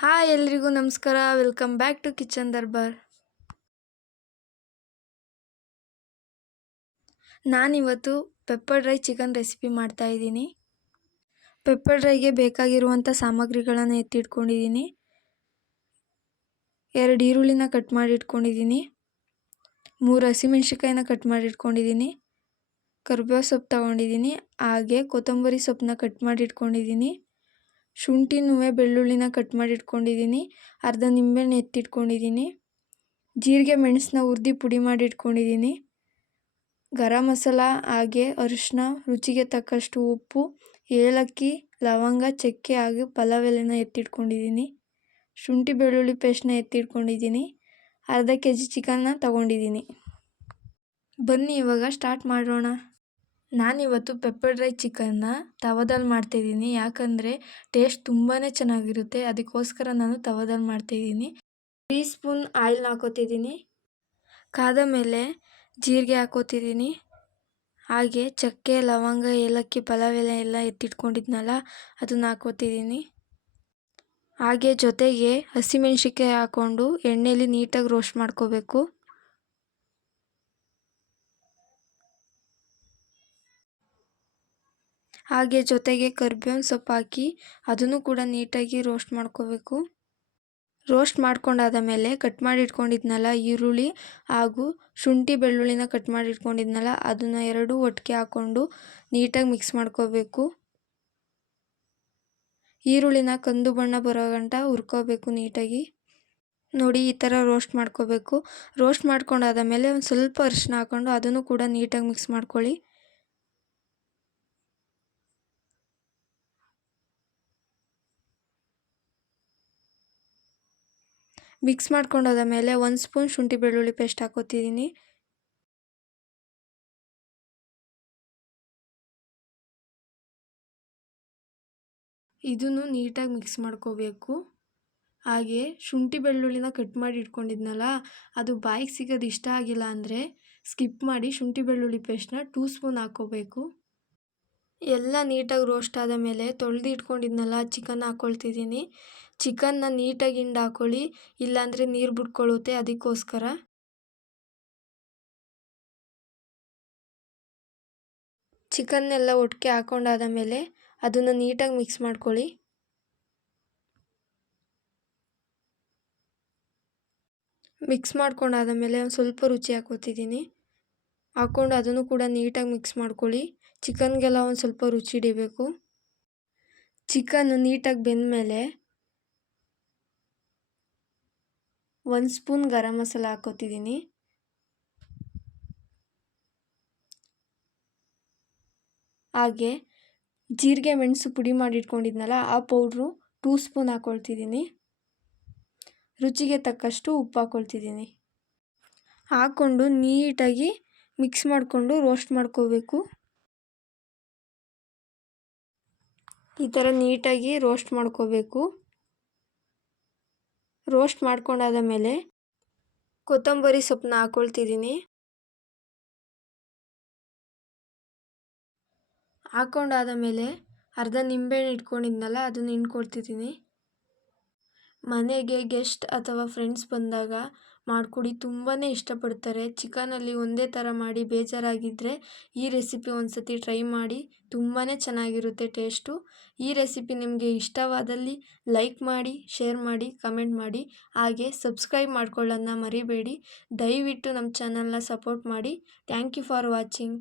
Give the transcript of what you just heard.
Hi ಎಲ್ರಿಗೂ ನಮಸ್ಕಾರ. Welcome back to kitchen Darbar ನಾನಿವತ್ತು ಪೆಪ್ಪರ್ ಡ್ರೈ ಚಿಕನ್ ರೆಸಿಪಿ ಮಾಡ್ತಾ ಇದ್ದೀನಿ. ಪೆಪ್ಪರ್ ಡ್ರೈಗೆ ಬೇಕಾಗಿರುವಂಥ ಸಾಮಗ್ರಿಗಳನ್ನು ಎತ್ತಿಟ್ಕೊಂಡಿದ್ದೀನಿ. ಎರಡು ಈರುಳ್ಳಿನ ಕಟ್ ಮಾಡಿ ಇಟ್ಕೊಂಡಿದ್ದೀನಿ ಮೂರು ಹಸಿಮೆಣ್ಸಿಕಾಯಿನ ಕಟ್ ಮಾಡಿ ಇಟ್ಕೊಂಡಿದ್ದೀನಿ ಕರ್ಬೇವು ಸೊಪ್ಪು ತಗೊಂಡಿದ್ದೀನಿ. ಹಾಗೆ ಕೊತ್ತಂಬರಿ ಸೊಪ್ಪನ್ನ ಕಟ್ ಮಾಡಿ ಇಟ್ಕೊಂಡಿದ್ದೀನಿ ಶುಂಠಿನೂ ಬೆಳ್ಳುಳ್ಳಿನ ಕಟ್ ಮಾಡಿ ಇಟ್ಕೊಂಡಿದ್ದೀನಿ ಅರ್ಧ ನಿಂಬೆಹಣ್ಣು ಎತ್ತಿಟ್ಕೊಂಡಿದ್ದೀನಿ ಜೀರಿಗೆ ಮೆಣಸನ್ನ ಹುರ್ದು ಪುಡಿ ಮಾಡಿ ಇಟ್ಕೊಂಡಿದ್ದೀನಿ ಗರಂ ಮಸಾಲ, ಹಾಗೆ ಅರಿಶಿನ ರುಚಿಗೆ ತಕ್ಕಷ್ಟು ಉಪ್ಪು, ಏಲಕ್ಕಿ, ಲವಂಗ, ಚಕ್ಕೆ ಹಾಗೆ ಪಲಾವ್ ಎಲೆನ ಎತ್ತಿಟ್ಕೊಂಡಿದ್ದೀನಿ ಶುಂಠಿ, ಬೆಳ್ಳುಳ್ಳಿ ಪೇಸ್ಟ್ನ ಎತ್ತಿಟ್ಕೊಂಡಿದ್ದೀನಿ ಅರ್ಧ ಕೆ ಜಿ ಚಿಕನ್ನ ತಗೊಂಡಿದ್ದೀನಿ ಬನ್ನಿ ಇವಾಗ ಸ್ಟಾರ್ಟ್ ಮಾಡೋಣ. ನಾನಿವತ್ತು ಪೆಪ್ಪರ್ ಡ್ರೈ ಚಿಕನ್ನ ತವದಲ್ಲಿ ಮಾಡ್ತಿದ್ದೀನಿ. ಯಾಕಂದರೆ ಟೇಸ್ಟ್ ತುಂಬಾ ಚೆನ್ನಾಗಿರುತ್ತೆ. ಅದಕ್ಕೋಸ್ಕರ ನಾನು ತವದಲ್ಲಿ ಮಾಡ್ತಿದ್ದೀನಿ. ತ್ರೀ ಸ್ಪೂನ್ ಆಯಿಲ್ ಹಾಕೋತಿದ್ದೀನಿ. ಕಾದ ಮೇಲೆ ಜೀರಿಗೆ ಹಾಕೋತಿದ್ದೀನಿ. ಹಾಗೆ ಚಕ್ಕೆ, ಲವಂಗ, ಏಲಕ್ಕಿ, ಪಲಾವ್ ಎಲೆ ಎಲ್ಲ ಎತ್ತಿಟ್ಕೊಂಡಿದ್ನಲ್ಲ, ಅದನ್ನು ಹಾಕೋತಿದ್ದೀನಿ. ಹಾಗೆ ಜೊತೆಗೆ ಹಸಿಮೆಣ್ಸಿಕಾಯಿ ಹಾಕ್ಕೊಂಡು ಎಣ್ಣೆಯಲ್ಲಿ ನೀಟಾಗಿ ರೋಸ್ಟ್ ಮಾಡ್ಕೋಬೇಕು. ಹಾಗೆ ಜೊತೆಗೆ ಕರ್ಬೇವಿನ ಸೊಪ್ಪು ಹಾಕಿ ಅದನ್ನು ಕೂಡ ನೀಟಾಗಿ ರೋಸ್ಟ್ ಮಾಡ್ಕೋಬೇಕು. ರೋಸ್ಟ್ ಮಾಡ್ಕೊಂಡಾದ ಮೇಲೆ ಕಟ್ ಮಾಡಿ ಇಟ್ಕೊಂಡಿದ್ನಲ್ಲ ಈರುಳ್ಳಿ ಹಾಗೂ ಶುಂಠಿ ಬೆಳ್ಳುಳ್ಳಿನ ಕಟ್ ಮಾಡಿ ಇಟ್ಕೊಂಡಿದ್ನಲ್ಲ ಅದನ್ನು ಎರಡೂ ಒಟ್ಟಿಗೆ ಹಾಕ್ಕೊಂಡು ನೀಟಾಗಿ ಮಿಕ್ಸ್ ಮಾಡ್ಕೋಬೇಕು. ಈರುಳ್ಳಿನ ಕಂದು ಬಣ್ಣ ಬರೋ ಗಂಟ ಹುರ್ಕೋಬೇಕು ನೀಟಾಗಿ. ನೋಡಿ ಈ ಥರ ರೋಸ್ಟ್ ಮಾಡ್ಕೋಬೇಕು. ರೋಸ್ಟ್ ಮಾಡ್ಕೊಂಡಾದ ಮೇಲೆ ಒಂದು ಸ್ವಲ್ಪ ಅರಿಶಿನ ಹಾಕ್ಕೊಂಡು ಅದನ್ನು ಕೂಡ ನೀಟಾಗಿ ಮಿಕ್ಸ್ ಮಾಡ್ಕೊಳ್ಳಿ. ಮಿಕ್ಸ್ ಮಾಡ್ಕೊಂಡೋದ ಮೇಲೆ ಒಂದು ಸ್ಪೂನ್ ಶುಂಠಿ ಬೆಳ್ಳುಳ್ಳಿ ಪೇಸ್ಟ್ ಹಾಕೋತಿದ್ದೀನಿ. ಇದನ್ನು ನೀಟಾಗಿ ಮಿಕ್ಸ್ ಮಾಡ್ಕೋಬೇಕು. ಹಾಗೆ ಶುಂಠಿ ಬೆಳ್ಳುಳ್ಳಿನ ಕಟ್ ಮಾಡಿ ಇಟ್ಕೊಂಡಿದ್ನಲ್ಲ, ಅದು ಬಾಯಿಗೆ ಸಿಗೋದು ಇಷ್ಟ ಆಗಿಲ್ಲ ಅಂದರೆ ಸ್ಕಿಪ್ ಮಾಡಿ ಶುಂಠಿ ಬೆಳ್ಳುಳ್ಳಿ ಪೇಸ್ಟ್ನ ಟೂ ಸ್ಪೂನ್ ಹಾಕ್ಕೋಬೇಕು ಎಲ್ಲ ನೀಟಾಗಿ ರೋಸ್ಟ್ ಆದ ಮೇಲೆ ತೊಳೆದು ಇಟ್ಕೊಂಡಿದ್ನಲ್ಲ ಚಿಕನ್ ಹಾಕ್ಕೊಳ್ತಿದ್ದೀನಿ ಚಿಕನ್ನ ನೀಟಾಗಿ ಹಿಂಡ್ ಹಾಕ್ಕೊಳ್ಳಿ ಇಲ್ಲಾಂದರೆ ನೀರು ಬಿಟ್ಕೊಳ್ಳುತ್ತೆ ಅದಕ್ಕೋಸ್ಕರ. ಚಿಕನ್ನೆಲ್ಲ ಒಟ್ಟಿಗೆ ಹಾಕೊಂಡಾದ ಮೇಲೆ ಅದನ್ನು ನೀಟಾಗಿ ಮಿಕ್ಸ್ ಮಾಡ್ಕೊಳ್ಳಿ. ಮಿಕ್ಸ್ ಮಾಡ್ಕೊಂಡಾದ ಮೇಲೆ ಒಂದು ಸ್ವಲ್ಪ ರುಚಿ ಹಾಕೋತಿದ್ದೀನಿ ಹಾಕ್ಕೊಂಡು ಅದನ್ನು ಕೂಡ ನೀಟಾಗಿ ಮಿಕ್ಸ್ ಮಾಡ್ಕೊಳ್ಳಿ. ಚಿಕನ್ಗೆಲ್ಲ ಒಂದು ಸ್ವಲ್ಪ ರುಚಿ ಹಿಡಿಬೇಕು. ಚಿಕನ್ನು ನೀಟಾಗಿ ಬೆಂದಮೇಲೆ ಒಂದು ಸ್ಪೂನ್ ಗರಂ ಮಸಾಲ ಹಾಕೋತಿದ್ದೀನಿ ಹಾಗೆ ಜೀರಿಗೆ ಮೆಣಸು ಪುಡಿ ಮಾಡಿ ಇಟ್ಕೊಂಡಿದ್ನಲ್ಲ, ಆ ಪೌಡ್ರು ಟೂ ಸ್ಪೂನ್ ಹಾಕ್ಕೊಳ್ತಿದ್ದೀನಿ. ರುಚಿಗೆ ತಕ್ಕಷ್ಟು ಉಪ್ಪು ಹಾಕ್ಕೊಳ್ತಿದ್ದೀನಿ. ಹಾಕ್ಕೊಂಡು ನೀಟಾಗಿ ಮಿಕ್ಸ್ ಮಾಡಿಕೊಂಡು ರೋಸ್ಟ್ ಮಾಡ್ಕೋಬೇಕು. ಈ ಥರ ನೀಟಾಗಿ ರೋಸ್ಟ್ ಮಾಡ್ಕೋಬೇಕು. ರೋಸ್ಟ್ ಮಾಡ್ಕೊಂಡಾದ ಮೇಲೆ ಕೊತ್ತಂಬರಿ ಸೊಪ್ಪನ್ನ ಹಾಕ್ಕೊಳ್ತಿದ್ದೀನಿ ಹಾಕ್ಕೊಂಡಾದ ಮೇಲೆ ಅರ್ಧ ನಿಂಬೆಹಣ್ಣು ಇಟ್ಕೊಂಡಿದ್ನಲ್ಲ, ಅದನ್ನು ಹಿಂಡ್ಕೊಳ್ತಿದ್ದೀನಿ. ಮನೆಗೆ ಗೆಸ್ಟ್ ಅಥವಾ ಫ್ರೆಂಡ್ಸ್ ಬಂದಾಗ ಮಾಡಿಕೊಡಿ ತುಂಬಾ ಇಷ್ಟಪಡ್ತಾರೆ. ಚಿಕನಲ್ಲಿ ಒಂದೇ ಥರ ಮಾಡಿ ಬೇಜಾರಾಗಿದ್ದರೆ ಈ ರೆಸಿಪಿ ಒಂದು ಸತಿ ಟ್ರೈ ಮಾಡಿ ತುಂಬಾ ಚೆನ್ನಾಗಿರುತ್ತೆ ಟೇಸ್ಟು. ಈ ರೆಸಿಪಿ ನಿಮಗೆ ಇಷ್ಟವಾದಲ್ಲಿ ಲೈಕ್ ಮಾಡಿ, ಶೇರ್ ಮಾಡಿ, ಕಮೆಂಟ್ ಮಾಡಿ, ಹಾಗೆ ಸಬ್ಸ್ಕ್ರೈಬ್ ಮಾಡ್ಕೊಳ್ಳೋದನ್ನ ಮರಿಬೇಡಿ. ದಯವಿಟ್ಟು ನಮ್ಮ ಚಾನಲ್ನ ಸಪೋರ್ಟ್ ಮಾಡಿ. Thank you for watching.